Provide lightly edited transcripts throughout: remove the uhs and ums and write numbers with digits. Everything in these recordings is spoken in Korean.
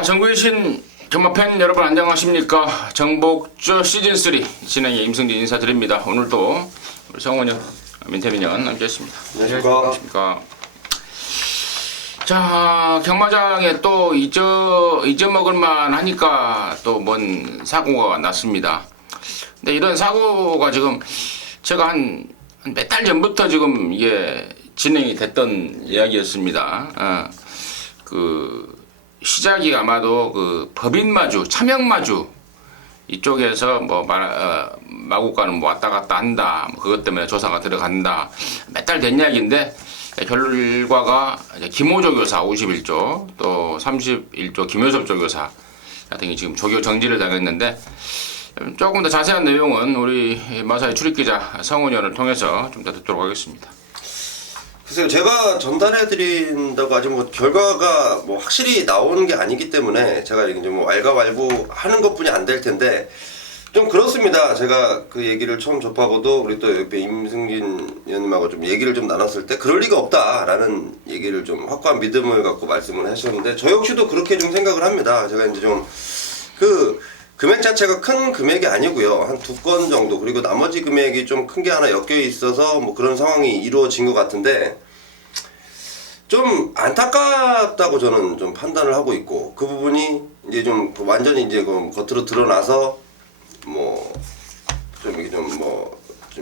자, 정구의 신 경마팬 여러분 안녕하십니까? 정복주 시즌3 진행의 임승진 인사드립니다. 오늘도 우리 성원현, 민태민현 함께했습니다. 안녕하십니까? 자, 경마장에 또 잊어먹을만 하니까 또 뭔 사고가 났습니다. 근데 이런 사고가 지금 제가 한 몇 달 전부터 지금 이게 진행이 됐던 이야기였습니다. 시작이 아마도 그 법인마주, 차명마주 이쪽에서 뭐 마구간은 뭐 왔다 갔다 한다. 뭐 그것 때문에 조사가 들어간다. 몇 달 된 이야기인데 결과가 김호조 교사 51조 또 31조 김효섭 조교사 같은 게 지금 조교 정지를 당했는데 조금 더 자세한 내용은 우리 마사의 출입기자 성훈현을 통해서 좀 더 듣도록 하겠습니다. 글쎄요, 제가 전달해드린다고 아직 뭐 결과가 뭐 확실히 나오는 게 아니기 때문에 제가 이제 뭐 왈가왈부 하는 것뿐이 안 될 텐데 좀 그렇습니다. 제가 그 얘기를 처음 접하고도 우리 또 옆에 임승진 의원님하고 좀 얘기를 좀 나눴을 때 그럴 리가 없다라는 얘기를 좀 확고한 믿음을 갖고 말씀을 하셨는데 저 역시도 그렇게 좀 생각을 합니다. 제가 이제 좀 금액 자체가 큰 금액이 아니고요. 한 2건 정도, 그리고 나머지 금액이 좀 큰 게 하나 엮여 있어서 뭐 그런 상황이 이루어진 것 같은데 좀 안타깝다고 저는 좀 판단을 하고 있고, 그 부분이 이제 좀 완전히 이제 겉으로 드러나서 뭐 좀 이게 좀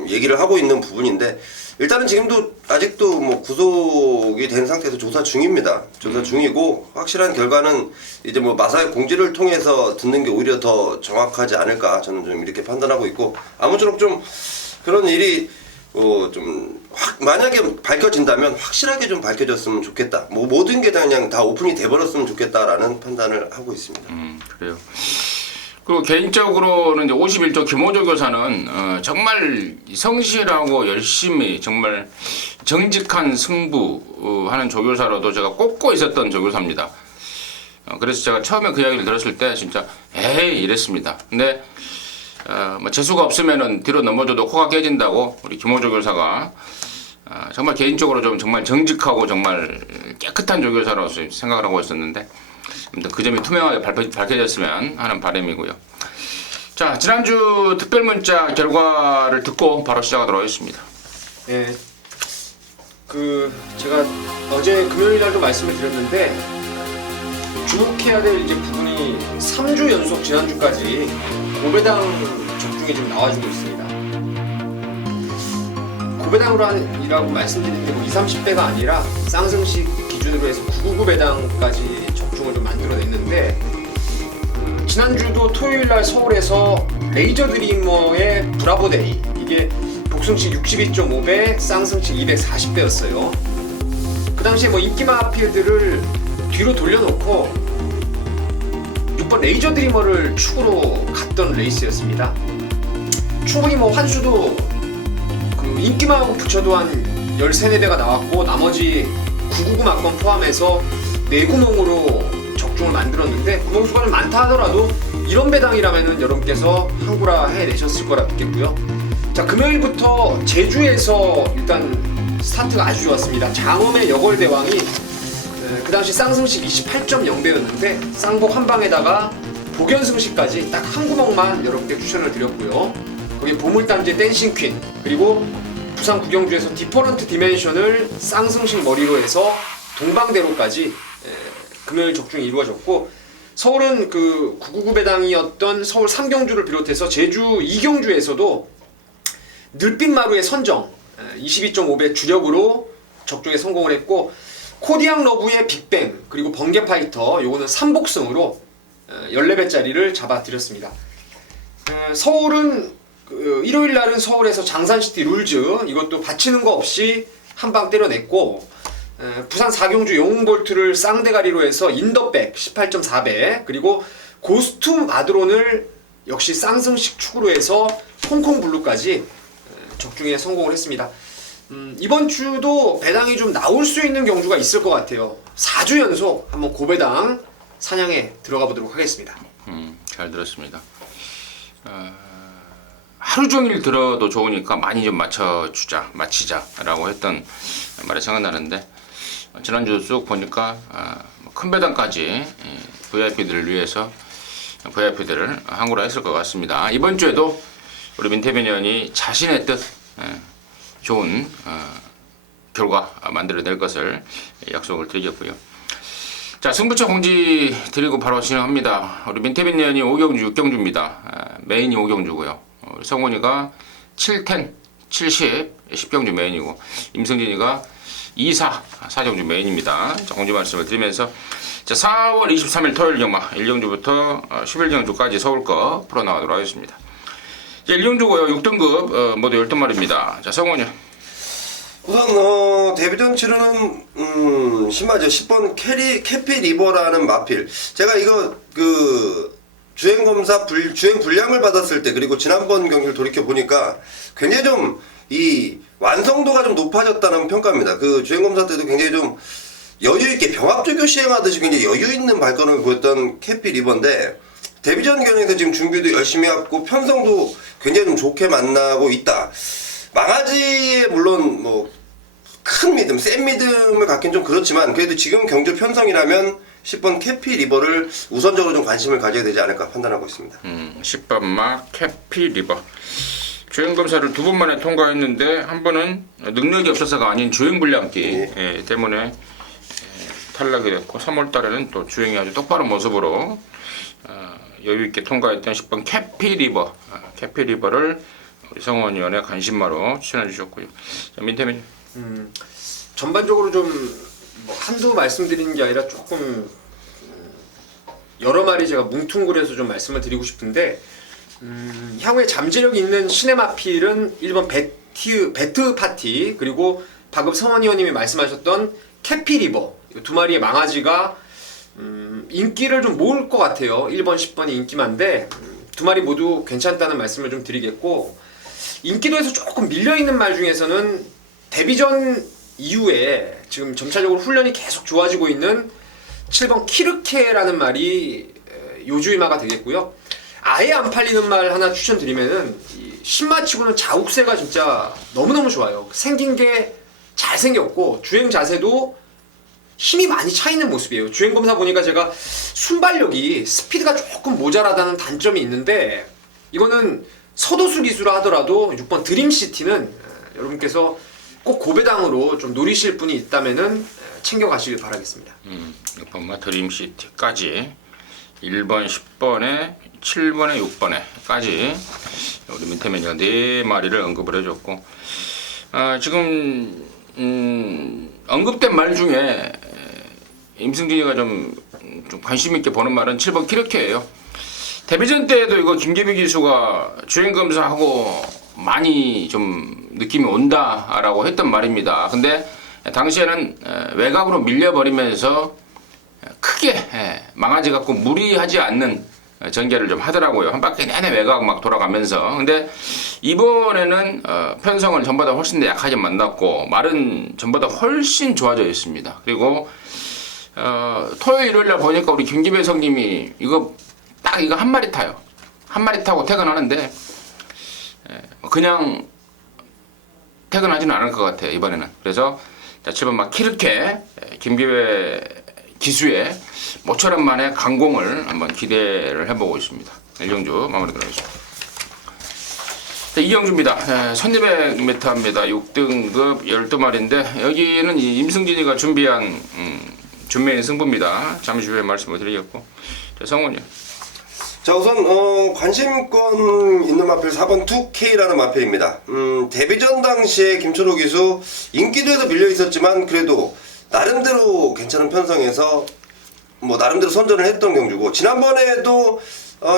얘기를 하고 있는 부분인데, 일단은 지금도 아직도 뭐 구속이 된 상태에서 조사 중입니다. 조사 중이고 확실한 결과는 이제 뭐 마사의 공지를 통해서 듣는 게 오히려 더 정확하지 않을까, 저는 좀 이렇게 판단하고 있고, 아무쪼록 좀 그런 일이 만약에 밝혀진다면 확실하게 좀 밝혀졌으면 좋겠다. 뭐 모든 게 그냥 다 오픈이 돼버렸으면 좋겠다라는 판단을 하고 있습니다. 그래요. 그리고 개인적으로는 이제 51조 김호조 교사는 정말 성실하고 열심히 정말 정직한 승부하는 조교사로도 제가 꼽고 있었던 조교사입니다. 그래서 제가 처음에 그 이야기를 들었을 때 진짜 에이 이랬습니다. 근데 뭐 재수가 없으면은 뒤로 넘어져도 코가 깨진다고 우리 김호조 교사가 정말 개인적으로 좀 정말 정직하고 정말 깨끗한 조교사로서 생각을 하고 있었는데 그 점이 투명하게 밝혀졌으면 하는 바람이고요. 자, 지난주 특별문자 결과를 듣고 바로 시작하도록 하겠습니다. 네, 제가 어제 금요일 날도 말씀을 드렸는데 주목해야 될 이제 부분이 3주 연속 지난주까지 고배당 적중이 지금 나와주고 있습니다. 고배당이라고 말씀드리는 게 뭐 20, 30배가 아니라 쌍승식 기준으로 해서 999배당까지 적중을 좀 만들어냈는데, 지난주도 토요일날 서울에서 레이저 드리머의 브라보데이, 이게 복승식 62.5배, 쌍승식 240배였어요. 그 당시에 뭐 인기마 필드를 뒤로 돌려놓고 6번 레이저 드리머를 축으로 갔던 레이스였습니다. 충분히 뭐 환수도 인기마하고 붙여도 한 13, 14배가 나왔고, 나머지 999 막건 포함해서 4구멍으로 적중을 만들었는데, 구멍수가 좀 많다 하더라도 이런 배당이라면은 여러분께서 항구라 해내셨을 거라 믿겠고요. 자, 금요일부터 제주에서 일단 스타트가 아주 좋았습니다. 장엄의 여걸대왕이 그 당시 쌍승식 28.0배였는데 쌍복 한 방에다가 복연승식까지 딱 한 구멍만 여러분께 추천을 드렸고요. 거기 보물단지 댄싱퀸, 그리고 부산 구경주에서 디퍼런트 디멘션을 쌍승식 머리로 해서 동방대로까지 금요일 적중이 이루어졌고, 서울은 999 배당이었던 서울 3경주를 비롯해서 제주 2경주에서도 늘빛마루의 선정 22.5배 주력으로 적중에 성공을 했고, 코디앙 러브의 빅뱅, 그리고 번개파이터, 요거는 3복승으로 14배짜리를 잡아드렸습니다. 서울은 일요일 날은 서울에서 장산시티 룰즈, 이것도 받치는 거 없이 한 방 때려냈고, 부산 4경주 영웅볼트를 쌍대가리로 해서 인더백 18.4배, 그리고 고스트 마드론을 역시 쌍승식 축으로 해서 홍콩블루까지 적중에 성공을 했습니다. 이번 주도 배당이 좀 나올 수 있는 경주가 있을 것 같아요. 4주 연속 한번 고배당 사냥에 들어가 보도록 하겠습니다. 잘 들었습니다. 하루 종일 들어도 좋으니까 많이 좀 마치자라고 했던 말이 생각나는데, 지난주도 쭉 보니까 큰 배당까지 VIP들을 위해서 VIP들을 항구라 했을 것 같습니다. 이번 주에도 우리 민태빈 의원이 자신의 뜻 좋은 결과 만들어낼 것을 약속을 드리겠고요. 자, 승부처 공지 드리고 바로 진행합니다. 우리 민태빈 의원이 5경주, 6경주입니다. 메인이 5경주고요. 성훈이가 710, 70, 10경주 메인이고 임승진이가 24, 4경주 메인입니다. 자, 공지 말씀을 드리면서 자, 4월 23일 토요일 경마 1경주부터 11경주까지 서울 거 풀어나가도록 하겠습니다. 자, 1경주고요. 6등급 모두 12마리입니다. 자, 성훈이. 우선 데뷔전 치르는 심하죠. 10번 캐피 리버라는 마필. 제가 이거 주행 검사 주행 불량을 받았을 때, 그리고 지난번 경기를 돌이켜 보니까 굉장히 좀 이 완성도가 좀 높아졌다는 평가입니다. 그 주행 검사 때도 굉장히 좀 여유 있게 병합조교 시행하듯이 굉장히 여유 있는 발걸음을 보였던 캐피 리버인데, 데뷔전 경기에서 지금 준비도 열심히 하고 편성도 굉장히 좀 좋게 만나고 있다. 망아지에 물론 뭐 큰 믿음, 센 믿음을 갖긴 좀 그렇지만, 그래도 지금 경주 편성이라면 10번 캐피 리버를 우선적으로 좀 관심을 가져야 되지 않을까 판단하고 있습니다. 10번 마 캐피 리버. 주행검사를 2번 만에 통과했는데 한 번은 능력이 없어서가 아닌 주행불량기 때문에 탈락이 됐고, 3월 달에는 또 주행이 아주 똑바른 모습으로 여유있게 통과했던 10번 캐피 리버. 캐피 리버를 우리 성원 의원의 관심마로 추천해 주셨고요. 자, 민태민. 전반적으로 좀 뭐 한두 말씀드리는 게 아니라 조금 여러 마리 제가 뭉퉁그려서 좀 말씀을 드리고 싶은데, 향후에 잠재력이 있는 시네마필은 1번 배트 파티, 그리고 방금 성원 의원님이 말씀하셨던 캐피 리버, 두 마리의 망아지가 인기를 좀 모을 것 같아요. 1번, 10번이 인기만데 두 마리 모두 괜찮다는 말씀을 좀 드리겠고, 인기도에서 조금 밀려있는 말 중에서는 데뷔전 이후에 지금 점차적으로 훈련이 계속 좋아지고 있는 7번 키르케라는 말이 요주의마가 되겠고요. 아예 안 팔리는 말 하나 추천드리면은 신마치고는 자욱새가 진짜 너무너무 좋아요. 생긴 게 잘생겼고 주행 자세도 힘이 많이 차 있는 모습이에요. 주행 검사 보니까 제가 순발력이 스피드가 조금 모자라다는 단점이 있는데, 이거는 서도수 기수라 하더라도 6번 드림시티는 여러분께서 꼭 고배당으로 좀 노리실 분이 있다면은 챙겨가시길 바라겠습니다. 6번 드림시티까지 1번, 10번에 7번에 6번에까지 우리 민태민이가 4마리를 언급을 해줬고, 지금 언급된 말 중에 임승진이가 좀 관심 있게 보는 말은 7번 키르케예요. 데뷔전 때도 이거 김계비 기수가 주행검사하고 많이 좀 느낌이 온다라고 했던 말입니다. 근데 당시에는 외곽으로 밀려버리면서 크게 망아지 갖고 무리하지 않는 전개를 좀 하더라고요. 한 바퀴 내내 외곽 막 돌아가면서. 근데 이번에는 편성을 전보다 훨씬 더 약하게 만났고, 말은 전보다 훨씬 좋아져 있습니다. 그리고 토요일 일요일날 보니까 우리 김기배 성님이 이거 딱 이거 한 마리 타요. 한 마리 타고 퇴근하는데 그냥 퇴근하지는 않을 것 같아요, 이번에는. 그래서 자, 7번 막 키르케 김기배 기수의 모처럼 만의 강공을 한번 기대를 해보고 있습니다. 1경주 마무리 들어가겠습니다. 2경주입니다. 1200m입니다. 6등급 12마리인데 여기는 임승진이가 준비한 준메인 승부입니다. 잠시 후에 말씀을 드리겠고, 성훈이요. 자, 우선 관심권 있는 마필 4번 2K라는 마필입니다. 데뷔전 당시에 김철호 기수 인기도에서 밀려 있었지만 그래도 나름대로 괜찮은 편성에서 뭐 나름대로 선전을 했던 경주고, 지난번에도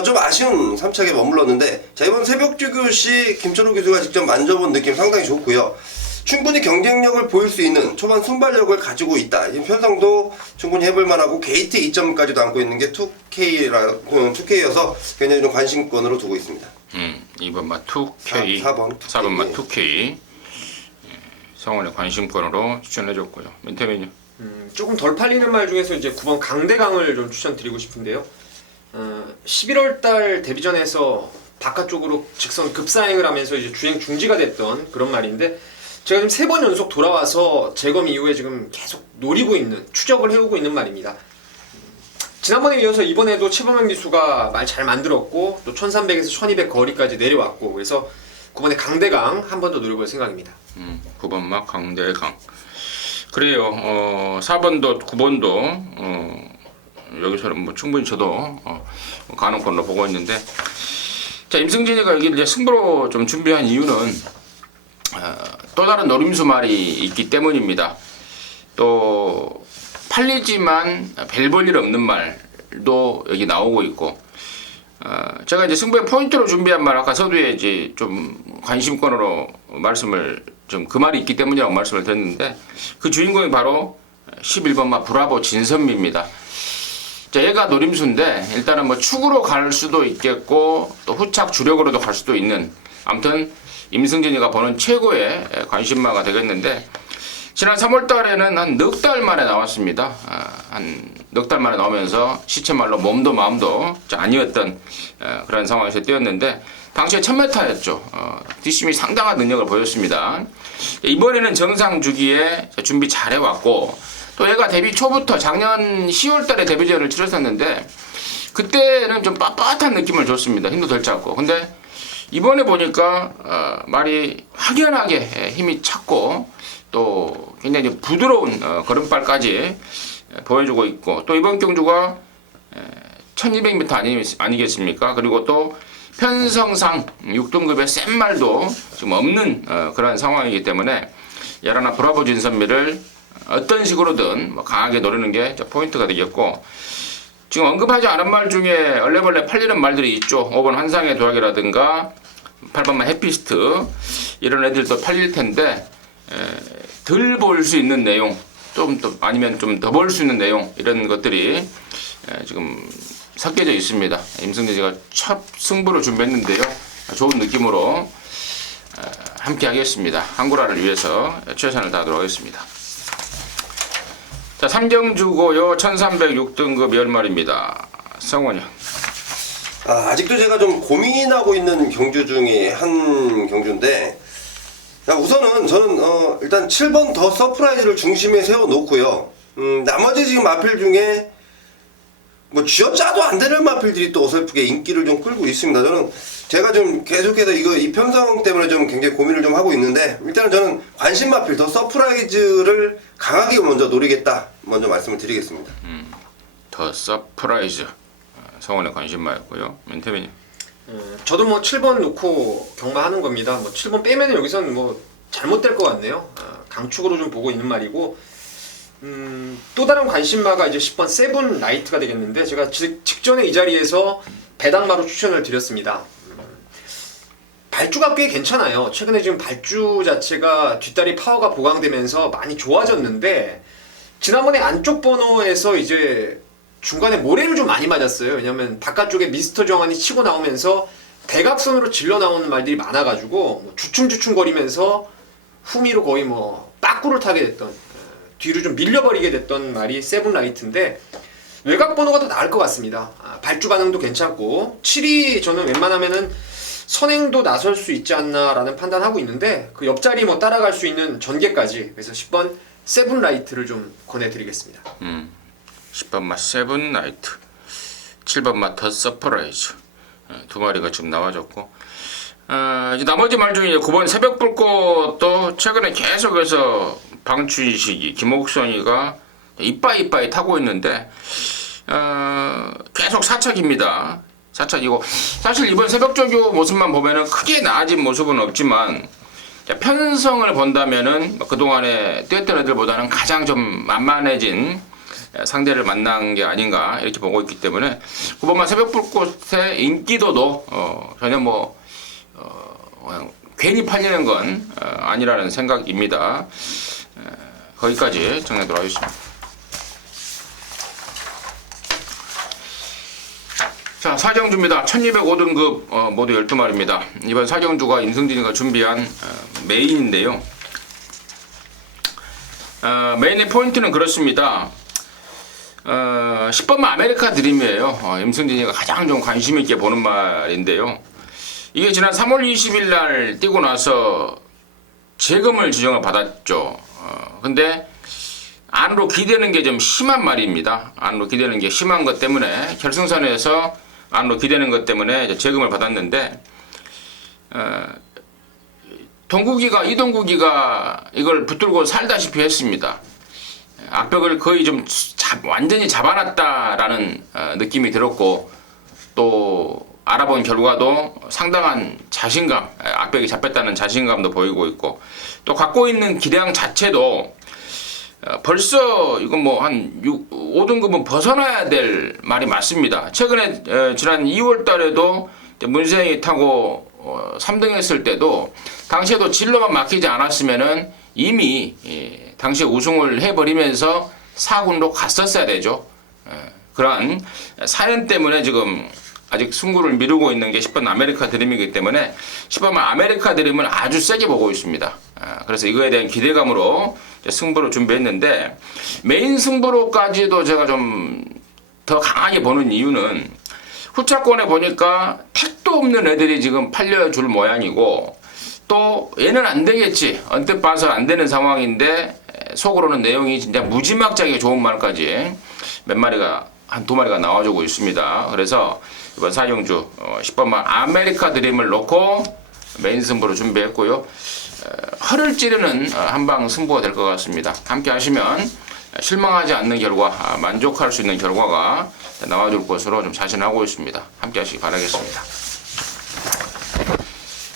좀 아쉬운 3착에 머물렀는데, 자, 이번 새벽주교 시 김철호 기수가 직접 만져본 느낌 상당히 좋고요. 충분히 경쟁력을 보일 수 있는 초반 순발력을 가지고 있다. 이 편성도 충분히 해볼 만하고 게이트 2점까지도 안고 있는 게 2K여서 굉장히 좀 관심권으로 두고 있습니다. 2번 마 2K, 4번 마 2K 성원의 관심권으로 추천해줬고요. 민태민요. 조금 덜 팔리는 말 중에서 이제 9번 강대강을 좀 추천드리고 싶은데요. 11월달 데뷔전에서 바깥쪽으로 직선 급사행을 하면서 이제 주행 중지가 됐던 그런 말인데, 제가 지금 3번 연속 돌아와서 재검 이후에 지금 계속 노리고 있는, 추적을 해오고 있는 말입니다. 지난번에 이어서 이번에도 최범현 기수가 말 잘 만들었고 또 1300에서 1200 거리까지 내려왔고, 그래서 9번에 강대강 한 번 더 노려볼 생각입니다. 9번 막 강대강. 그래요. 4번도 9번도 여기서는 뭐 충분히 저도 가능권으로 보고 있는데, 자, 임승진이가 여기 이제 승부로 좀 준비한 이유는 또 다른 노림수 말이 있기 때문입니다. 또 팔리지만 별 볼 일 없는 말도 여기 나오고 있고, 제가 이제 승부의 포인트로 준비한 말, 아까 서두에 이제 좀 관심권으로 말씀을 좀 그 말이 있기 때문이라고 말씀을 드렸는데, 그 주인공이 바로 11번 마 브라보 진선미입니다. 자, 얘가 노림수인데 일단은 뭐 축으로 갈 수도 있겠고 또 후착 주력으로도 갈 수도 있는, 아무튼 임승진이가 보는 최고의 관심마가 되겠는데, 지난 3월 달에는 한 넉 달 만에 나왔습니다. 한 넉 달 만에 나오면서 시체말로 몸도 마음도 아니었던 그런 상황에서 뛰었는데, 당시에 1000m였죠. 뒷심이 상당한 능력을 보였습니다. 이번에는 정상 주기에 준비 잘 해왔고, 또 얘가 데뷔 초부터 작년 10월 달에 데뷔전을 치렀었는데 그때는 좀 빳빳한 느낌을 줬습니다. 힘도 덜 찼고. 근데 이번에 보니까 말이 확연하게 힘이 찼고 또 굉장히 부드러운 걸음발까지 보여주고 있고, 또 이번 경주가 1200m 아니겠습니까? 그리고 또 편성상 6등급의 센 말도 지금 없는 그런 상황이기 때문에 야라나 브라보 진선미를 어떤 식으로든 뭐 강하게 노리는 게 포인트가 되겠고, 지금 언급하지 않은 말 중에 얼레벌레 팔리는 말들이 있죠. 5번 환상의 도약이라든가 8번만 해피스트, 이런 애들도 팔릴 텐데 덜 볼 수 있는 내용, 좀 더 아니면 좀 더 볼 수 있는 내용, 이런 것들이 지금 섞여져 있습니다. 임승진이가 첫 승부를 준비했는데요, 좋은 느낌으로 함께 하겠습니다. 한구라를 위해서 최선을 다하도록 하겠습니다. 자, 3경주고요. 1306등급 10마리입니다. 성원이. 아직도 제가 좀 고민하고 있는 경주 중에 한 경주인데, 우선은 저는 일단 7번 더 서프라이즈를 중심에 세워놓고요. 나머지 지금 마필 중에 뭐 쥐어짜도 안 되는 마필들이 또 어설프게 인기를 좀 끌고 있습니다. 저는 제가 좀 계속해서 이 편성 때문에 좀 굉장히 고민을 좀 하고 있는데, 일단은 저는 관심 마필 더 서프라이즈를 강하게 먼저 노리겠다, 먼저 말씀을 드리겠습니다. 더 서프라이즈, 성원의 관심마였고요. 민태민이. 저도 뭐 7번 놓고 경마하는 겁니다. 뭐 7번 빼면 여기서는 뭐 잘못될 것 같네요. 강축으로 좀 보고 있는 말이고, 또 다른 관심마가 이제 10번 세븐 라이트가 되겠는데, 제가 직전에 이 자리에서 배당마로 추천을 드렸습니다. 발주가 꽤 괜찮아요. 최근에 지금 발주 자체가 뒷다리 파워가 보강되면서 많이 좋아졌는데, 지난번에 안쪽 번호에서 이제 중간에 모래를 좀 많이 맞았어요. 왜냐면 바깥쪽에 미스터 정한이 치고 나오면서 대각선으로 질러 나오는 말들이 많아가지고 뭐 주춤주춤 거리면서 후미로 거의 뭐 빠꾸를 타게 됐던, 뒤로 좀 밀려버리게 됐던 말이 세븐라이트인데, 외곽 번호가 더 나을 것 같습니다. 발주 반응도 괜찮고 7이 저는 웬만하면은 선행도 나설 수 있지 않나라는 판단하고 있는데, 그 옆자리 뭐 따라갈 수 있는 전개까지, 그래서 10번 세븐라이트를 좀 권해드리겠습니다. 10번 맛 세븐라이트, 7번 맛 더 서프라이즈, 두 마리가 지금 나와줬고, 이제 나머지 말 중에 9번 새벽 불꽃도 최근에 계속해서 방추이식이 김옥선이가 이빠이 타고 있는데 계속 사착입니다. 사착이고, 사실 이번 새벽조교 모습만 보면은 크게 나아진 모습은 없지만, 편성을 본다면은 그동안에 뛰었던 애들보다는 가장 좀 만만해진 상대를 만난 게 아닌가 이렇게 보고 있기 때문에 9번만 새벽불꽃의 인기도도 전혀 괜히 팔리는 건 아니라는 생각입니다. 거기까지 정리하도록 하겠습니다. 자, 사경주입니다. 1205등급 모두 12마리입니다. 이번 사경주가 임승진이가 준비한 메인인데요. 메인의 포인트는 그렇습니다. 10번만 아메리카 드림이에요. 임승진이가 가장 좀 관심 있게 보는 말인데요. 이게 지난 3월 20일 날 뛰고 나서 재검을 지정을 받았죠. 근데 안으로 기대는 게 좀 심한 말입니다. 안으로 기대는 게 심한 것 때문에 결승선에서 안으로 기대는 것 때문에 이제 재검을 받았는데 이동국이가 이걸 붙들고 살다시피 했습니다. 악벽을 거의 좀 완전히 잡아놨다라는 느낌이 들었고 또 알아본 결과도 상당한 자신감, 악벽이 잡혔다는 자신감도 보이고 있고 또 갖고 있는 기량 자체도 벌써 이건 뭐 한 5등급은 벗어나야 될 말이 맞습니다. 최근에 지난 2월 달에도 문세영이 타고 3등 했을 때도 당시에도 진로만 막히지 않았으면은 이미 당시에 우승을 해버리면서 4군으로 갔었어야 되죠. 그러한 사연 때문에 지금 아직 승부를 미루고 있는 게 10번 아메리카 드림이기 때문에 10번 아메리카 드림을 아주 세게 보고 있습니다. 그래서 이거에 대한 기대감으로 승부를 준비했는데 메인 승부로까지도 제가 좀 더 강하게 보는 이유는 후차권에 보니까 택도 없는 애들이 지금 팔려줄 모양이고 또 얘는 안 되겠지 언뜻 봐서 안 되는 상황인데 속으로는 내용이 진짜 무지막지하게 좋은 말까지 몇 마리가 한 두 마리가 나와주고 있습니다. 그래서 이번 4경주 10번만 아메리카 드림을 놓고 메인 승부로 준비했고요. 허를 찌르는 한방 승부가 될 것 같습니다. 함께 하시면 실망하지 않는 결과, 만족할 수 있는 결과가 나와줄 것으로 좀 자신하고 있습니다. 함께 하시기 바라겠습니다.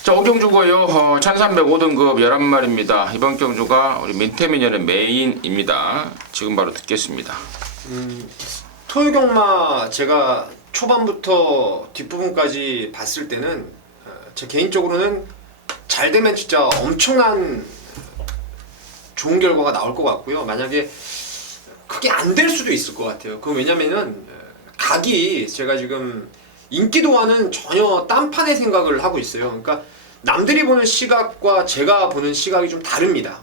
자, 5경주고요. 1305등급 11마리입니다. 이번 경주가 우리 민태민연의 메인입니다. 지금 바로 듣겠습니다. 토요경마 제가 초반부터 뒷부분까지 봤을 때는 제 개인적으로는 잘 되면 진짜 엄청난 좋은 결과가 나올 것 같고요. 만약에 그게 안 될 수도 있을 것 같아요. 그 왜냐면은 각이 제가 지금 인기도와는 전혀 딴판의 생각을 하고 있어요. 그러니까 남들이 보는 시각과 제가 보는 시각이 좀 다릅니다.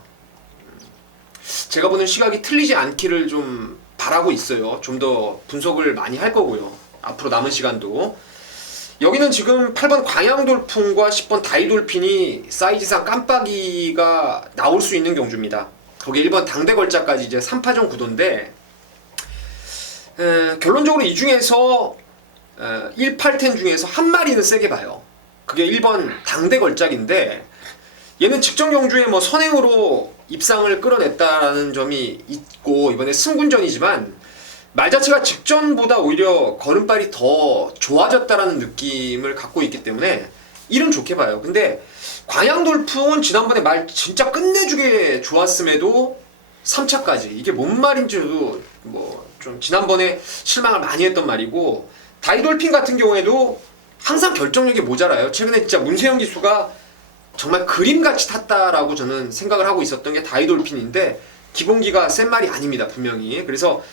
제가 보는 시각이 틀리지 않기를 좀 바라고 있어요. 좀 더 분석을 많이 할 거고요. 앞으로 남은 시간도. 여기는 지금 8번 광양돌풍과 10번 다이돌핀이 사이즈상 깜빡이가 나올 수 있는 경주입니다. 거기 1번 당대걸자까지 이제 3파전 구도인데 결론적으로 이 중에서 1,810 중에서 한 마리는 세게 봐요. 그게 1번 당대걸작인데 얘는 직전 경주에 뭐 선행으로 입상을 끌어냈다라는 점이 있고 이번에 승군전이지만 말 자체가 직전보다 오히려 걸음발이 더 좋아졌다라는 느낌을 갖고 있기 때문에 일은 좋게 봐요. 근데 광양돌풍은 지난번에 말 진짜 끝내주게 좋았음에도 3차까지 이게 뭔 말인지도 뭐 좀 지난번에 실망을 많이 했던 말이고 다이돌핀 같은 경우에도 항상 결정력이 모자라요. 최근에 진짜 문세영 기수가 정말 그림같이 탔다라고 저는 생각을 하고 있었던 게 다이돌핀인데 기본기가 센 말이 아닙니다. 분명히. 그래서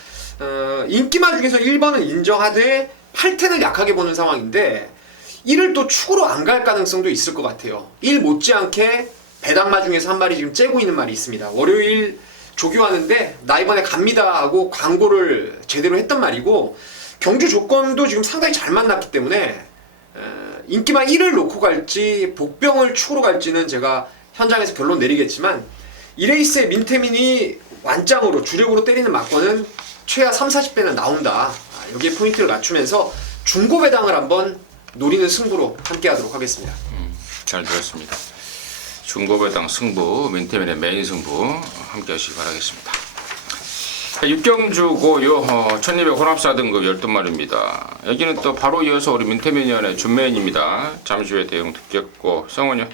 인기마 중에서 1번은 인정하되 8텐을 약하게 보는 상황인데 1을 또 축으로 안 갈 가능성도 있을 것 같아요. 1 못지않게 배당마 중에서 한 마리 지금 째고 있는 말이 있습니다. 월요일 조교하는데 나 이번에 갑니다 하고 광고를 제대로 했단 말이고 경주 조건도 지금 상당히 잘 만났기 때문에 인기마 1을 놓고 갈지 복병을 축으로 갈지는 제가 현장에서 결론 내리겠지만 이 레이스에 민태민이 완짱으로 주력으로 때리는 막권은 최하 30-40배는 나온다. 여기에 포인트를 맞추면서 중고 배당을 한번 노리는 승부로 함께 하도록 하겠습니다. 잘 들었습니다. 중고배당 승부, 민태민의 메인 승부 함께 하시기 바라겠습니다. 6경주고요. 1200 혼합사 등급 12마리입니다. 여기는 또 바로 이어서 우리 민태민연의 준메인입니다. 잠시 후에 대응 듣겠고 성훈이요.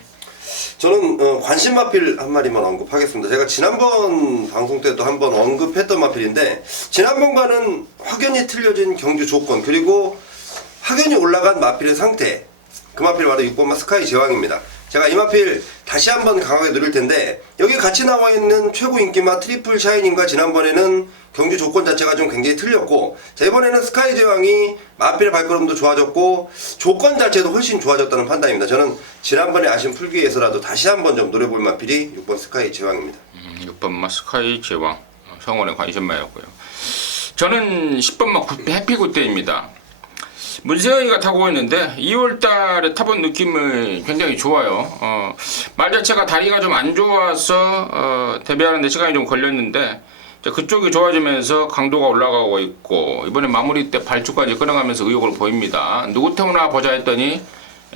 저는 관심 마필 한 마리만 언급하겠습니다. 제가 지난번 방송 때도 한번 언급했던 마필인데 지난번과는 확연히 틀려진 경주 조건 그리고 확연히 올라간 마필의 상태 그 마필 바로 6번마 스카이 제왕입니다. 제가 이 마필 다시 한번 강하게 누릴 텐데 여기 같이 나와 있는 최고 인기마 트리플 샤이닝과 지난번에는 경주 조건 자체가 좀 굉장히 틀렸고 자, 이번에는 스카이 제왕이 마필의 발걸음도 좋아졌고 조건 자체도 훨씬 좋아졌다는 판단입니다. 저는 지난번에 아쉬운 풀기 위해서라도 다시 한번 좀 노려볼 마필이 6번 스카이 제왕입니다. 6번마 스카이 제왕 성원의 관심마였고요. 저는 10번마 해피굿대입니다. 문세영이가 타고 있는데 2월달에 타본 느낌이 굉장히 좋아요. 말 자체가 다리가 좀 안 좋아서 데뷔하는데 시간이 좀 걸렸는데 이제 그쪽이 좋아지면서 강도가 올라가고 있고 이번에 마무리 때 발주까지 끌어가면서 의욕을 보입니다. 누구 태우나 보자 했더니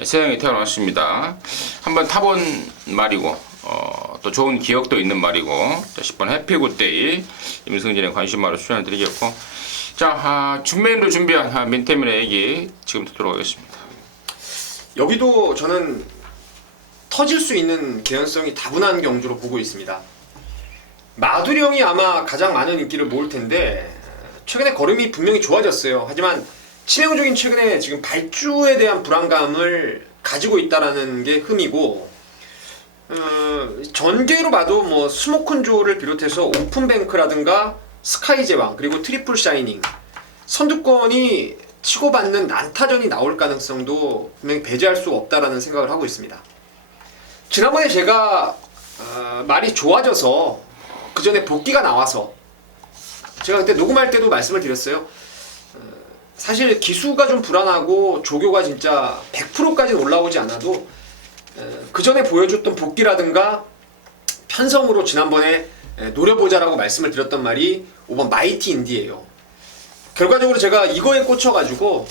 세영이 태어났습니다. 한번 타본 말이고 또 좋은 기억도 있는 말이고 자, 10번 해피굿데이 임승진의 관심마로 추천해드리겠고 자 준메인으로 준비한 민태민의 얘기 지금 듣도록 하겠습니다. 여기도 저는 터질 수 있는 개연성이 다분한 경주로 보고 있습니다. 마두령이 아마 가장 많은 인기를 모을 텐데 최근에 걸음이 분명히 좋아졌어요. 하지만 치명적인 최근에 지금 발주에 대한 불안감을 가지고 있다라는 게 흠이고 전개로 봐도 뭐 스모큰조를 비롯해서 오픈뱅크라든가 스카이 제왕 그리고 트리플 샤이닝 선두권이 치고받는 난타전이 나올 가능성도 분명히 배제할 수 없다라는 생각을 하고 있습니다. 지난번에 제가 말이 좋아져서 그 전에 복귀가 나와서 제가 그때 녹음할 때도 말씀을 드렸어요. 사실 기수가 좀 불안하고 조교가 진짜 100%까지는 올라오지 않아도 그 전에 보여줬던 복귀라든가 편성으로 지난번에 노려보자라고 말씀을 드렸던 말이 5번 마이티 인디예요. 결과적으로 제가 이거에 꽂혀가지고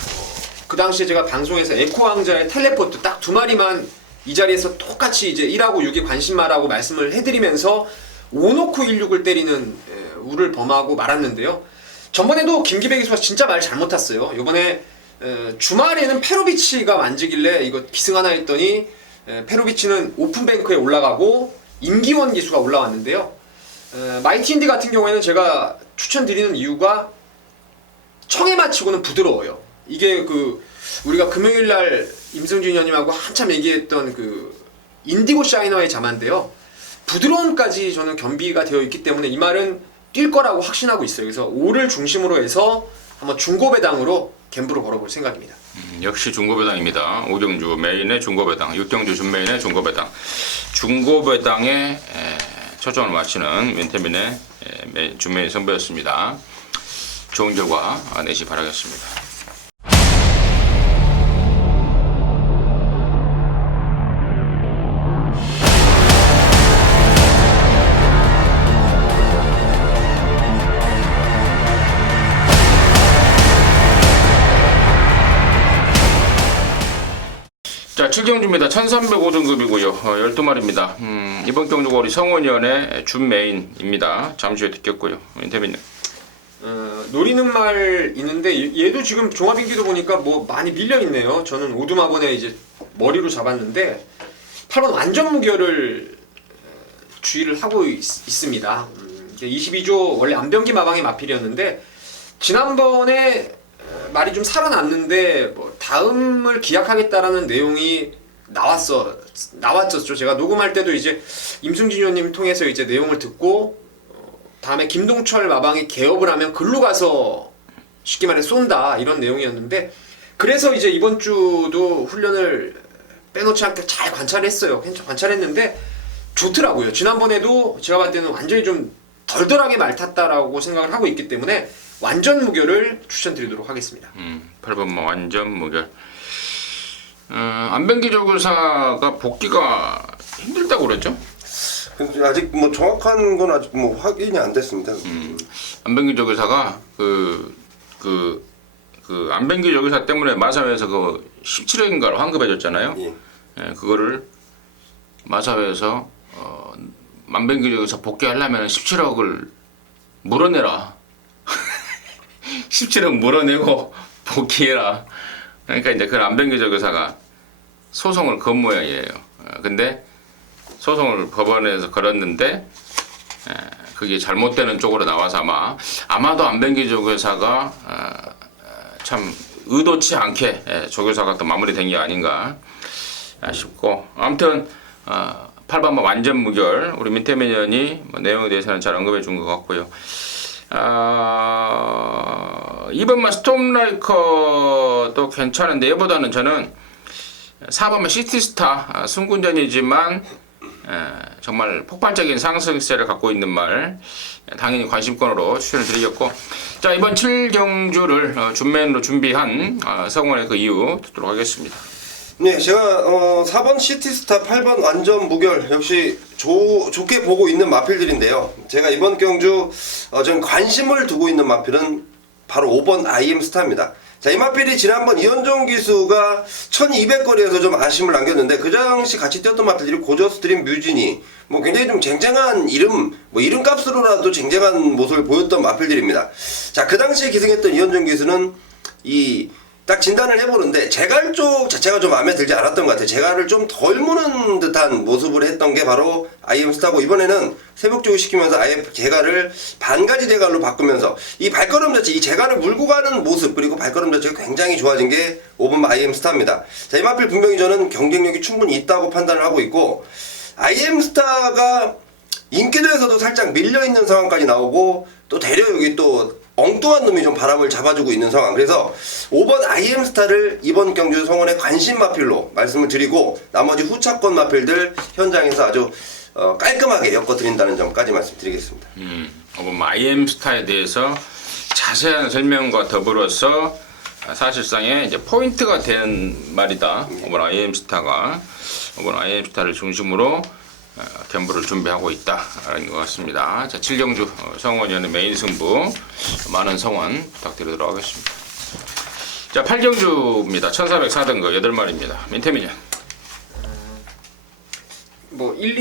그 당시에 제가 방송에서 에코왕자의 텔레포트 딱 두 마리만 이 자리에서 똑같이 이제 1하고 6이 관심마라고 말씀을 해드리면서 5놓고 16을 때리는 우를 범하고 말았는데요. 전번에도 김기배 기수가 진짜 말 잘못 탔어요. 이번에 주말에는 페로비치가 만지길래 이거 기승 하나 했더니 페로비치는 오픈뱅크에 올라가고 임기원 기수가 올라왔는데요. 마이티 인디 같은 경우에는 제가 추천드리는 이유가 청에 맞히고는 부드러워요. 이게 그 우리가 금요일날 임승준 의원님하고 한참 얘기했던 그 인디고 샤이너의 자만인데요. 부드러움까지 저는 겸비가 되어 있기 때문에 이 말은 뛸 거라고 확신하고 있어요. 그래서 5를 중심으로 해서 한번 중고배당으로 갬브로 걸어볼 생각입니다. 역시 중고배당입니다. 5경주 메인의 중고배당, 6경주 준메인의 중고배당, 중고배당에 초점을 맞추는 민태민의 준메인 선배였습니다. 좋은 결과 내시 바라겠습니다. 자, 7경주입니다. 1305등급이고요. 12마리입니다. 이번 경주가 우리 성원위원의 준메인입니다. 잠시 후에 듣겠고요. 민태민님. 노리는 말 있는데 얘도 지금 종합인기도 보니까 뭐 많이 밀려있네요. 저는 오두마번에 이제 머리로 잡았는데 8번 완전 무결을 주의를 하고 있습니다. 22조 원래 안병기 마방의 마필이었는데 지난번에 말이 좀 살아났는데 뭐 다음을 기약하겠다라는 내용이 나왔었죠. 제가 녹음할 때도 이제 임승진 의원님 통해서 이제 내용을 듣고 다음에 김동철 마방이 개업을 하면 글로 가서 쉽게 말해 쏜다 이런 내용이었는데 그래서 이제 이번 주도 훈련을 빼놓지 않게 잘 관찰했어요. 관찰했는데 좋더라고요. 지난번에도 제가 봤을 때는 완전히 좀 덜덜하게 말 탔다라고 생각을 하고 있기 때문에 완전 무결을 추천드리도록 하겠습니다. 8번 완전 무결. 안병기 조교사가 복귀가 힘들다고 그랬죠? 아직 뭐 정확한 건 아직 뭐 확인이 안 됐습니다. 안병기 조교사가 그 안병기 조교사 때문에 마사회에서 그 17억인가를 환급해줬잖아요. 예, 그거를 마사회에서 안병기 조교사 복귀하려면 17억을 물어내라. 17억 물어내고 복귀해라. 그러니까 이제 그 안병기 조교사가 소송을 건 모양이에요. 근데 소송을 법원에서 걸었는데 그게 잘못되는 쪽으로 나와서 아마도 안병기 조교사가 참 의도치 않게 조교사가 또 마무리된 게 아닌가 싶고 아무튼 8번 완전 무결 우리 민태민 의원이 내용에 대해서는 잘 언급해 준 것 같고요. 2번만 스톰라이커도 괜찮은데 얘보다는 저는 4번만 시티스타 승군전이지만 정말 폭발적인 상승세를 갖고 있는 말 당연히 관심권으로 추천을 드리겠고, 자 이번 7경주를 준맨으로 준비한 성원의 그 이유 듣도록 하겠습니다. 네, 제가 4번 시티스타, 8번 완전 무결 역시 좋게 보고 있는 마필들인데요. 제가 이번 경주 전 관심을 두고 있는 마필은 바로 5번 IM스타입니다. 자, 이 마필이 지난번 이현종 기수가 1200거리에서 좀 아쉬움을 남겼는데 그 당시 같이 뛰었던 마필들이 고저스트림, 뮤지니 뭐 굉장히 좀 쟁쟁한 이름, 뭐 이름값으로라도 쟁쟁한 모습을 보였던 마필들입니다. 자, 그 당시에 기승했던 이현종 기수는 딱 진단을 해보는데 제갈 쪽 자체가 좀 마음에 들지 않았던 것 같아요. 제갈을 좀 덜 무는 듯한 모습을 했던 게 바로 IM스타고, 이번에는 새벽쪽을 시키면서 아예 제갈을 반가지 제갈로 바꾸면서 이 발걸음 자체, 이 제갈을 물고 가는 모습, 그리고 발걸음 자체가 굉장히 좋아진 게 5번 IM스타입니다. 자, 이 마필 분명히 저는 경쟁력이 충분히 있다고 판단을 하고 있고, IM스타가 인기도에서도 살짝 밀려있는 상황까지 나오고, 또 되려 여기 또 엉뚱한 놈이 좀 바람을 잡아주고 있는 상황. 그래서 5번 IM스타를 이번 경주 성원의 관심 마필로 말씀을 드리고, 나머지 후차권 마필들 현장에서 아주 깔끔하게 엮어드린다는 점까지 말씀드리겠습니다. 5번 IM스타에 대해서 자세한 설명과 더불어서 사실상의 이제 포인트가 된 말이다. 5번 IM스타가 5번 IM스타를 중심으로 견부를 준비하고 있다라는 것 같습니다. 자, 7경주 성원위원회 메인 승부 많은 성원 부탁드리도록 하겠습니다. 자, 8경주입니다. 1404등급 8마리입니다. 민태민이요. 뭐 1,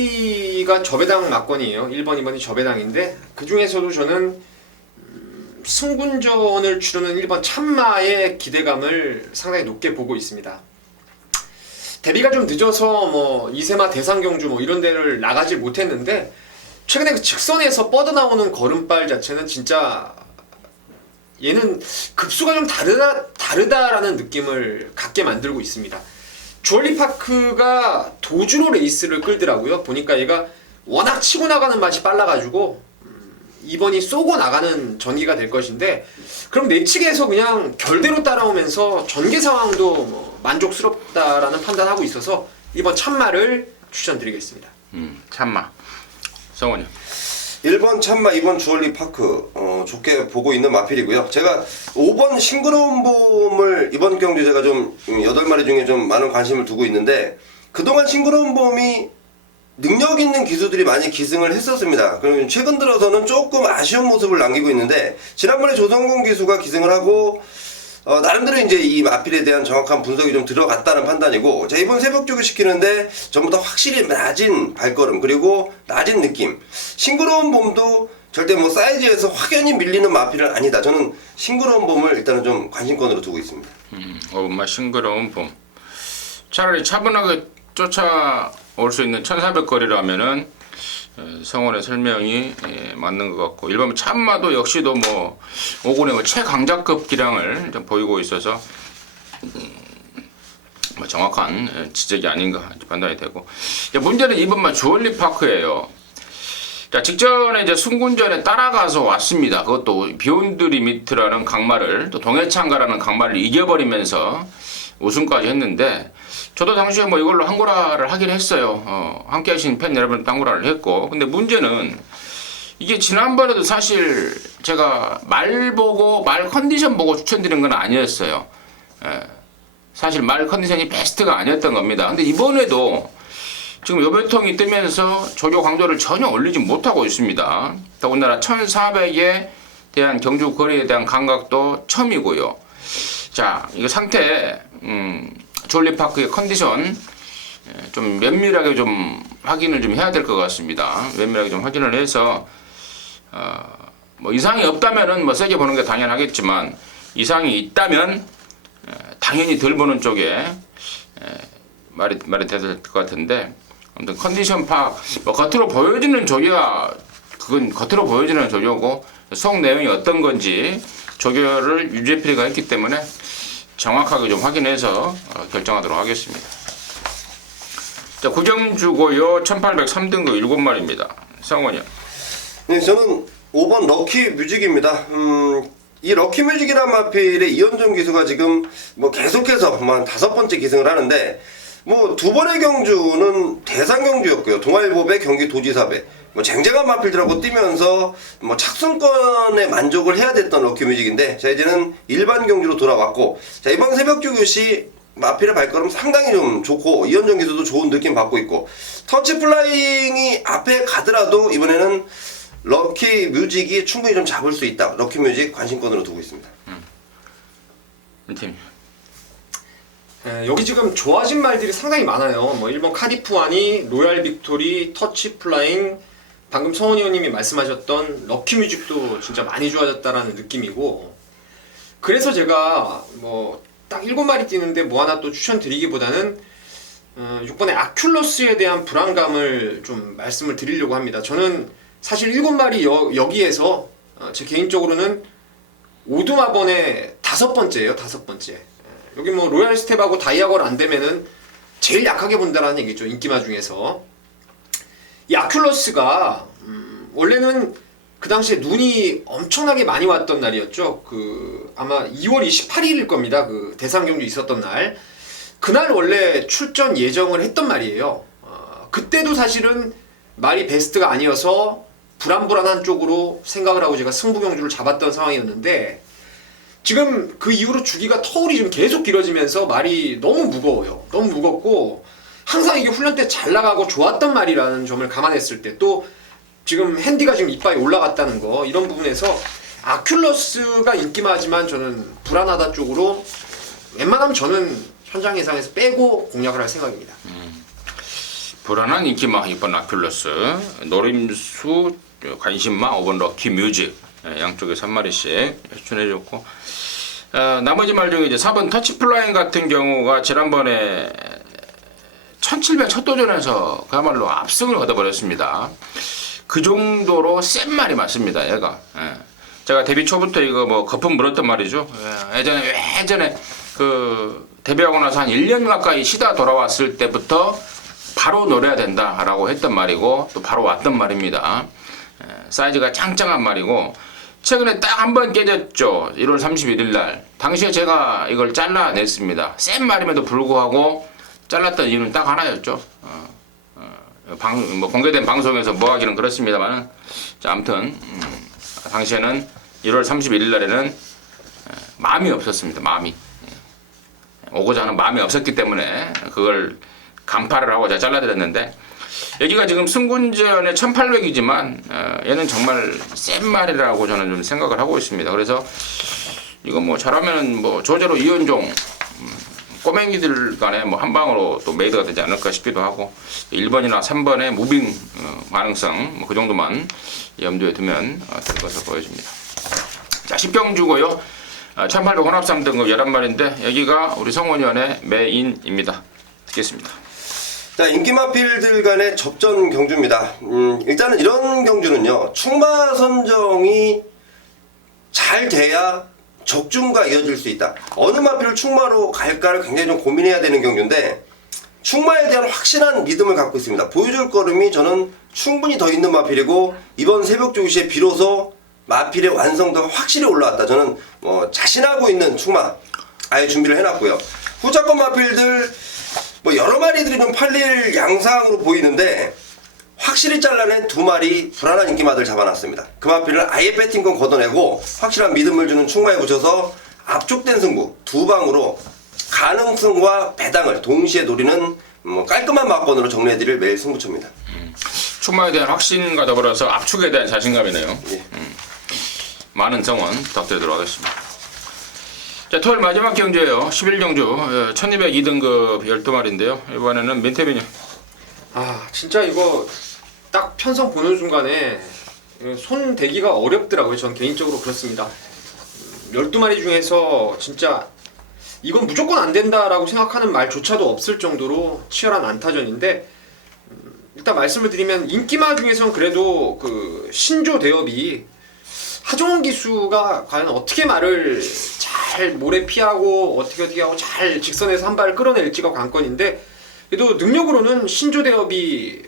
2가 저배당 막권이에요. 1번, 2번이 저배당인데 그 중에서도 저는 승군전을 치르는 1번 참마의 기대감을 상당히 높게 보고 있습니다. 데뷔가 좀 늦어서 뭐 이세마 대상경주 뭐 이런 데를 나가지 못했는데 최근에 그 직선에서 뻗어나오는 걸음발 자체는 진짜 얘는 급수가 좀 다르다라는 느낌을 갖게 만들고 있습니다. 주얼리파크가 도주로 레이스를 끌더라고요. 보니까 얘가 워낙 치고 나가는 맛이 빨라가지고 2번이 쏘고 나가는 전기가 될 것인데, 그럼 내측에서 그냥 결대로 따라오면서 전개 상황도 뭐 만족스럽다라는 판단하고 있어서 2번 참마를 추천드리겠습니다. 참마. 성원이요. 1번 참마, 2번 주얼리파크 좋게 보고 있는 마필이고요. 제가 5번 싱그러운 봄을 이번 경주 제가 좀 8마리 중에 좀 많은 관심을 두고 있는데, 그동안 싱그러운 봄이 능력 있는 기수들이 많이 기승을 했었습니다. 그리고 최근 들어서는 조금 아쉬운 모습을 남기고 있는데, 지난번에 조성공 기수가 기승을 하고 나름대로 이제 이 마필에 대한 정확한 분석이 좀 들어갔다는 판단이고, 자, 이번 새벽쪽을 시키는데 전부 다 확실히 낮은 발걸음, 그리고 낮은 느낌. 싱그러운 봄도 절대 뭐 사이즈에서 확연히 밀리는 마필은 아니다. 저는 싱그러운 봄을 일단은 좀 관심권으로 두고 있습니다. 엄마 싱그러운 봄. 차라리 차분하게 쫓아올 수 있는 1400거리라면은 성원의 설명이 맞는 것 같고, 일반 참마도 역시도 뭐 5군의 뭐 최강자급 기량을 좀 보이고 있어서 뭐 정확한 지적이 아닌가 판단이 되고, 문제는 2번만 주얼리파크예요. 자, 직전에 이제 순군전에 따라가서 왔습니다. 그것도 비욘드 리미트라는 강마를, 또 동해창가라는 강마를 이겨버리면서 우승까지 했는데, 저도 당시에 뭐 이걸로 한고라를 하긴 했어요. 함께 하신 팬 여러분도 한고라를 했고, 근데 문제는 이게 지난번에도 사실 제가 말 컨디션 보고 추천드린 건 아니었어요. 사실 말 컨디션이 베스트가 아니었던 겁니다. 근데 이번에도 지금 여배통이 뜨면서 조교 강도를 전혀 올리지 못하고 있습니다. 더군다나 1400에 대한 경주 거리에 대한 감각도 처음이고요. 자, 이거 상태, 주얼리파크의 컨디션 좀 면밀하게 좀 확인을 좀 해야 될 것 같습니다. 면밀하게 좀 확인을 해서 뭐 이상이 없다면은 뭐 세게 보는 게 당연하겠지만, 이상이 있다면 당연히 덜 보는 쪽에 말이 돼야 될 것 같은데, 아무튼 컨디션 파악, 뭐 겉으로 보여지는 조교가 그건 겉으로 보여지는 조교고, 속 내용이 어떤 건지 조교를 유재필이가 했기 때문에 정확하게 좀 확인해서 결정하도록 하겠습니다. 자, 구경주고요. 1803등급 7마리입니다. 성원이요. 네, 저는 5번 럭키 뮤직입니다. 이 럭키 뮤직이란 마필의 이현종 기수가 지금 뭐 계속해서 한 5번째 기승을 하는데, 뭐 2번의 경주는 대상 경주였고요. 동아일보배, 경기도지사배, 뭐 쟁쟁한 마필들하고 뛰면서 뭐 착순권에 만족을 해야 됐던 럭키뮤직인데 자 이제는 일반 경주로 돌아왔고 자 이번 새벽주 교시 마필의 발걸음 상당히 좀 좋고 이현정 기수도 좋은 느낌 받고 있고 터치 플라잉이 앞에 가더라도 이번에는 럭키뮤직이 충분히 좀 잡을 수 있다. 럭키뮤직 관심권으로 두고 있습니다. 팀. 여기 지금 좋아진 말들이 상당히 많아요. 뭐 1번 카디프와니, 로얄 빅토리, 터치 플라잉, 방금 성원이 형님이 말씀하셨던 럭키뮤직도 진짜 많이 좋아졌다라는 느낌이고 그래서 제가 뭐 딱 7마리 뛰는데 뭐 하나 또 추천드리기보다는 6번의 아큘러스에 대한 불안감을 좀 말씀을 드리려고 합니다. 저는 사실 7마리 여기에서 제 개인적으로는 오두마번의 5번째예요. 5번째. 여기 뭐 로얄 스텝하고 다이아걸 안 되면은 제일 약하게 본다라는 얘기죠. 인기마 중에서. 이 아큘러스가 원래는 그 당시에 눈이 엄청나게 많이 왔던 날이었죠. 아마 2월 28일일 겁니다. 그 대상경주 있었던 날. 그날 원래 출전 예정을 했던 말이에요. 그때도 사실은 말이 베스트가 아니어서 불안불안한 쪽으로 생각을 하고 제가 승부경주를 잡았던 상황이었는데 지금 그 이후로 주기가 터울이 좀 계속 길어지면서 말이 너무 무거워요. 너무 무겁고 항상 이게 훈련 때 잘 나가고 좋았던 말이라는 점을 감안했을 때 또 지금 핸디가 지금 이빨이 올라갔다는 거 이런 부분에서 아큘러스가 인기마지만 저는 불안하다 쪽으로 웬만하면 저는 현장 예상에서 빼고 공략을 할 생각입니다. 불안한 인기마 2번 아큘러스, 노림수 관심마 5번 럭키뮤직 양쪽에 3마리씩 추천해줬고 나머지 말 중에 이제 4번 터치플라잉 같은 경우가 지난번에 1700 첫 도전에서 그야말로 압승을 얻어버렸습니다. 그 정도로 센 말이 맞습니다. 얘가 제가 데뷔 초부터 이거 뭐 거품 물었던 말이죠. 예전에 그 데뷔하고 나서 한 1년 가까이 쉬다 돌아왔을 때부터 바로 노려야 된다라고 했던 말이고 또 바로 왔던 말입니다. 사이즈가 짱짱한 말이고 최근에 딱 한 번 깨졌죠. 1월 31일 날. 당시에 제가 이걸 잘라냈습니다. 센 말임에도 불구하고 잘랐던 이유는 딱 하나였죠. 뭐 공개된 방송에서 뭐 하기는 그렇습니다만 아무튼 당시에는 1월 31일 날에는 마음이 없었습니다. 마음이 오고자 하는 마음이 없었기 때문에 그걸 간파를 하고 제가 잘라드렸는데 여기가 지금 승군전에 1800이지만 얘는 정말 센 말이라고 저는 좀 생각을 하고 있습니다. 그래서 이거 뭐 잘하면 뭐 조제로 이현종 꼬맹이들 간에 뭐 한 방으로 또 메이드가 되지 않을까 싶기도 하고 1번이나 3번의 무빙 가능성 뭐 그 정도만 염두에 두면 될 것으로 보여집니다. 자 10경주고요. 1800 혼합 3등급 11마리인데 여기가 우리 성원위원의 메인입니다. 듣겠습니다. 자, 인기마필들 간의 접전 경주입니다. 일단은 이런 경주는요, 충마 선정이 잘 돼야 적중과 이어질 수 있다. 어느 마필을 충마로 갈까를 굉장히 좀 고민해야 되는 경주인데, 충마에 대한 확실한 리듬을 갖고 있습니다. 보여줄 걸음이 저는 충분히 더 있는 마필이고, 이번 새벽 조기시에 비로소 마필의 완성도가 확실히 올라왔다. 저는 자신하고 있는 충마 아예 준비를 해놨고요. 후차권 마필들 뭐 여러 마리들이 좀 팔릴 양상으로 보이는데 확실히 잘라낸 2마리 불안한 인기마들 잡아놨습니다. 그 마필을 아예 배팅권 걷어내고 확실한 믿음을 주는 충마에 붙여서 압축된 승부 2방으로 가능성과 배당을 동시에 노리는 깔끔한 막건으로 정리해드릴 매일 승부처입니다. 충마에 대한 확신과 더불어서 압축에 대한 자신감이네요. 예. 많은 성원 부탁드리도록 하겠습니다. 자, 토요일 마지막 경주예요. 11경주 1202등급 12마리인데요. 이번에는 민태빈이 진짜 이거 딱 편성 보는 순간에 손 대기가 어렵더라고요. 전 개인적으로 그렇습니다. 12마리 중에서 진짜 이건 무조건 안 된다라고 생각하는 말조차도 없을 정도로 치열한 안타전인데 일단 말씀을 드리면 인기마 중에서는 그래도 그 신조 대업이 하종원 기수가 과연 어떻게 말을 잘 모래 피하고 어떻게 하고 잘 직선에서 한 발을 끌어낼지가 관건인데 그래도 능력으로는 신조 대업이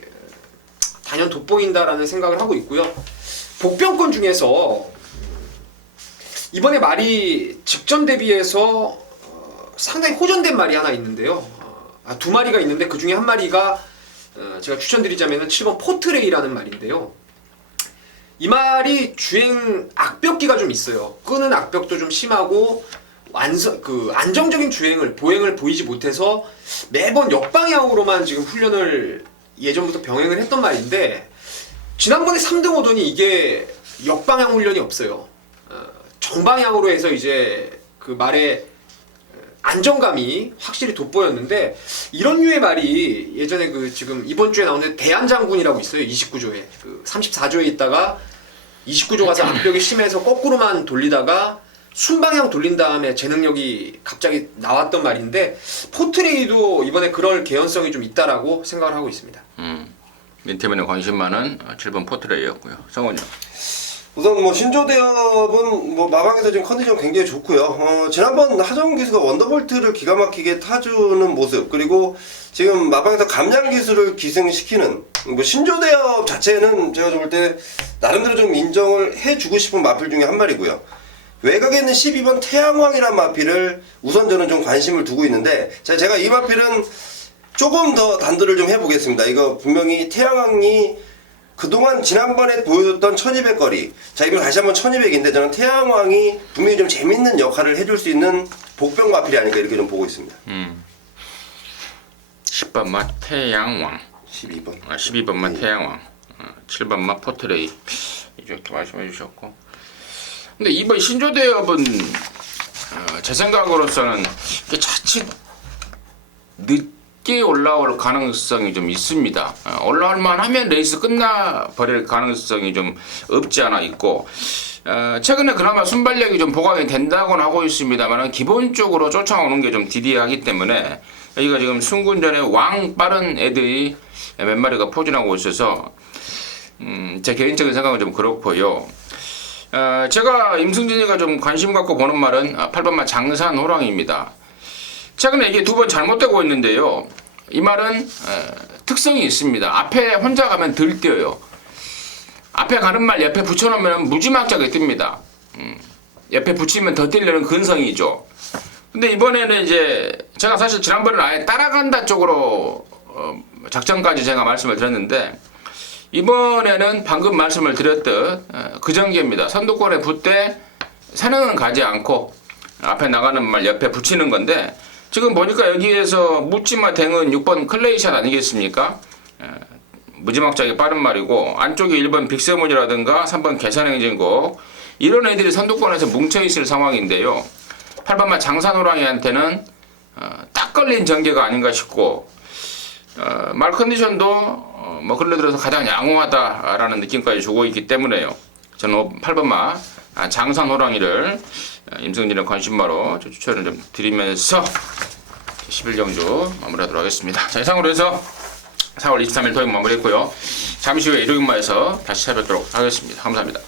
단연 돋보인다라는 생각을 하고 있고요. 복병권 중에서 이번에 말이 직전 대비해서 상당히 호전된 말이 하나 있는데요. 2마리가 있는데 그 중에 한 마리가 제가 추천드리자면 7번 포트레이라는 말인데요. 이 말이 주행 악벽기가 좀 있어요. 끄는 악벽도 좀 심하고 안정적인 보행을 보이지 못해서 매번 역방향으로만 지금 훈련을 예전부터 병행을 했던 말인데 지난번에 3등 오더니 이게 역방향 훈련이 없어요. 정방향으로 해서 이제 그 말의 안정감이 확실히 돋보였는데 이런 류의 말이 예전에 그 지금 이번 주에 나오는 대한장군이라고 있어요. 29조에 그 34조에 있다가 29조 가서 악벽이 심해서 거꾸로만 돌리다가 순방향 돌린 다음에 제 능력이 갑자기 나왔던 말인데 포트레이도 이번에 그럴 개연성이 좀 있다라고 생각을 하고 있습니다. 민태민의 관심 많은 7번 포트레이였고요. 성훈이요. 우선 뭐 신조대업은 뭐 마방에서 지금 컨디션 굉장히 좋고요. 지난번 하정우 기수가 원더볼트를 기가 막히게 타주는 모습, 그리고 지금 마방에서 감량 기술을 기승시키는 뭐 신조대업 자체는 제가 볼 때 나름대로 좀 인정을 해주고 싶은 마필 중에 한 마리고요. 외곽에 있는 12번 태양왕이란 마필을 우선 저는 좀 관심을 두고 있는데 제가 이 마필은 조금 더 단도를 좀 해보겠습니다. 이거 분명히 태양왕이 그동안 지난번에 보여줬던 1200 거리, 자 이거 다시 한번 1200인데 저는 태양왕이 분명히 좀 재밌는 역할을 해줄 수 있는 복병 마필이 아닐까 이렇게 좀 보고 있습니다. 10번 맛 태양왕, 12번. 12번 맛 태양왕, 7번 맛 포트레이 이렇게 말씀해 주셨고, 근데 이번 신조대업은 제 생각으로서는 자칫 늦게 올라올 가능성이 좀 있습니다. 올라올만 하면 레이스 끝나버릴 가능성이 좀 없지 않아 있고, 최근에 그나마 순발력이 좀 보강이 된다고는 하고 있습니다만 기본적으로 쫓아오는 게 좀 디디하기 때문에 여기가 지금 순군전에 왕 빠른 애들이 몇 마리가 포진하고 있어서 제 개인적인 생각은 좀 그렇고요. 제가 임승진이가 좀 관심 갖고 보는 말은 8번만 장산 호랑이입니다. 최근에 이게 2번 잘못되고 있는데요. 이 말은 특성이 있습니다. 앞에 혼자 가면 덜 뛰어요. 앞에 가는 말 옆에 붙여놓으면 무지막지하게 뜹니다. 옆에 붙이면 더 뛰려는 근성이죠. 근데 이번에는 이제 제가 사실 지난번에는 아예 따라간다 쪽으로 작전까지 제가 말씀을 드렸는데 이번에는 방금 말씀을 드렸듯 그 전개입니다. 선두권에 붙되 산행은 가지 않고 앞에 나가는 말 옆에 붙이는 건데 지금 보니까 여기에서 묻지마 댕은 6번 클레이샷 아니겠습니까? 무지막지하게 빠른 말이고 안쪽에 1번 빅세문이라든가 3번 계산행진곡 이런 애들이 선두권에서 뭉쳐있을 상황인데요. 8번만 장산호랑이한테는 딱 걸린 전개가 아닌가 싶고 말 컨디션도 뭐 근래 들어서 가장 양호하다라는 느낌까지 주고 있기 때문에요. 저는 8번마 장산호랑이를 임승진의 관심마로 추천을 좀 드리면서 11경주 마무리하도록 하겠습니다. 자, 이상으로 해서 4월 23일 토요일 마무리했고요. 잠시 후에 일요일마에서 다시 찾아뵙도록 하겠습니다. 감사합니다.